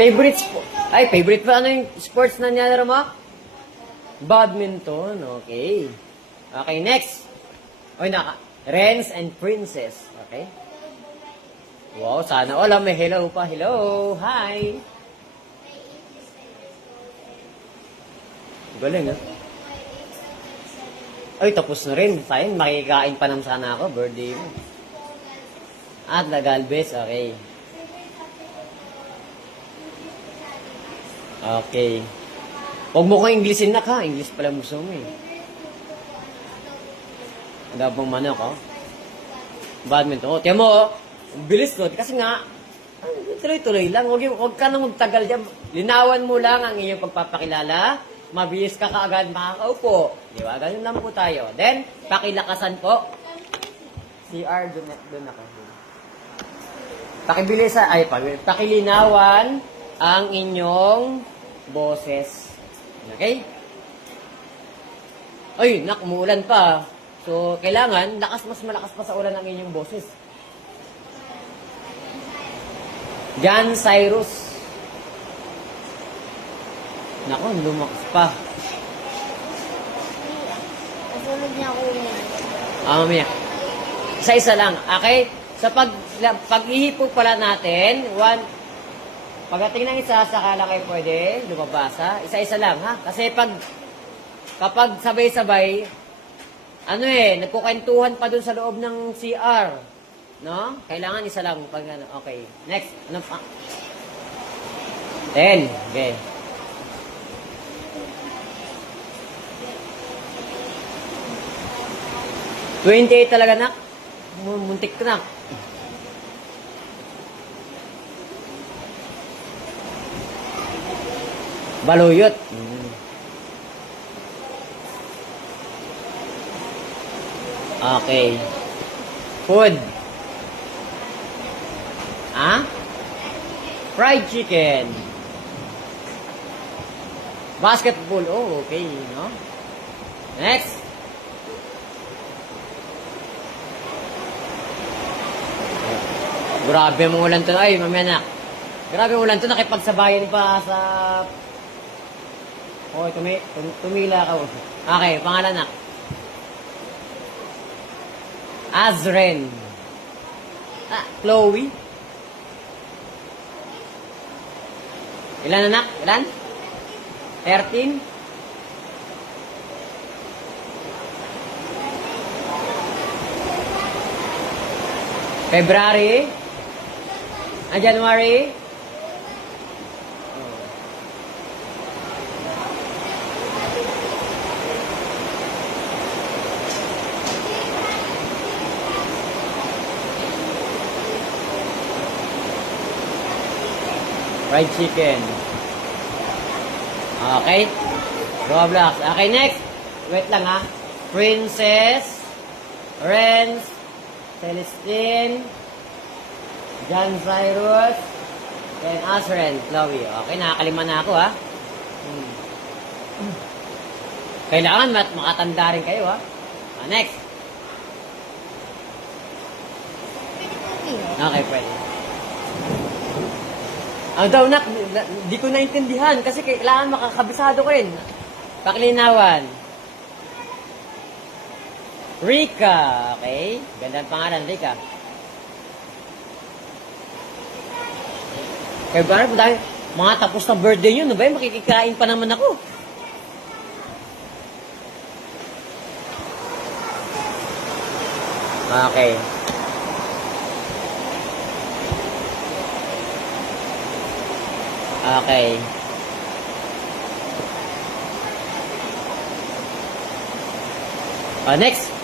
Favorite spo- Ay, favorite pa ano yung sports na nilalaro mo? Badminton, okay. Okay, next. Oy, naka. Rens and Princess, okay? Wow, sana all ah, may hello pa. Hello, hi. Galing, ah. Ay, tapos na rin. Sayang, makikain pa naman sana ako. Birthday mo. At Lagalbes, okay. Okay. Huwag mo kang Englishin na ka. English pala gusto mo eh. Dabang manok, oh. Badminton. Oh, tiyan mo, oh. Bilis ko. Kasi nga, ah, tuloy-tuloy lang. Huwag, yung, huwag ka nang magtagal dyan. Linawan mo lang ang iyong pagpapakilala. Mabilis ka kaagad makakaupo. Di ba? Ganun lang po tayo. Then, pakilakasan po. CR, doon, doon ako. Pakibilisan, ay, paki- pakilinawan ang inyong boses. Okay? Ay, nak, umuulan pa. So, kailangan, lakas mas malakas pa sa ulan ang inyong boses. John Cyrus. Nako, lumakas pa. Kasunod niya ako yun. Ah, mamaya. Isa-isa lang. Okay? Sa pag pag-ihipo pala natin, one, pagdating ng isa, saka lang kayo pwede lumabas, ha? Isa-isa lang, ha? Kasi pag, kapag sabay-sabay, ano eh, nagkukwentuhan pa dun sa loob ng CR. No? Kailangan isa lang. Pag ano, okay. Next. Ano pa? Ten. Okay. Twenty-eight talaga, nak. Mu- Muntik nak. Baluyot. Okay. Food. Ah? Fried chicken. Basketball. Oh, okay, no? Next. Grabe ang ulan to. Ay, mamaya na. Grabe ulan to. Nakipagsabayan pa sa... Oh, tumi tum- tumila ka. Okay, pangalan na. Azren. Ah, Chloe. Ilan anak? Ilan? 13? February? Ah, January? Fried chicken. Okay. Roblox. Okay, next. Wait lang ha. Princess. Renz. Celestine. John Cyrus. And Asren. Chloe. Okay, nakakalima na ako ha. Hmm. Kailangan mat makatanda rin kayo ha. Ah, next. Okay, pwede. Ang daw nak, na- di ko naintindihan kasi kailangan makakabisado ko rin. Paklinawan. Rika, okay? Ganda ang pangalan, Rika. Kaya ba, dahil mga tapos na birthday yun, no ba? Makikikain pa naman ako. Okay. Okay. Uh, next.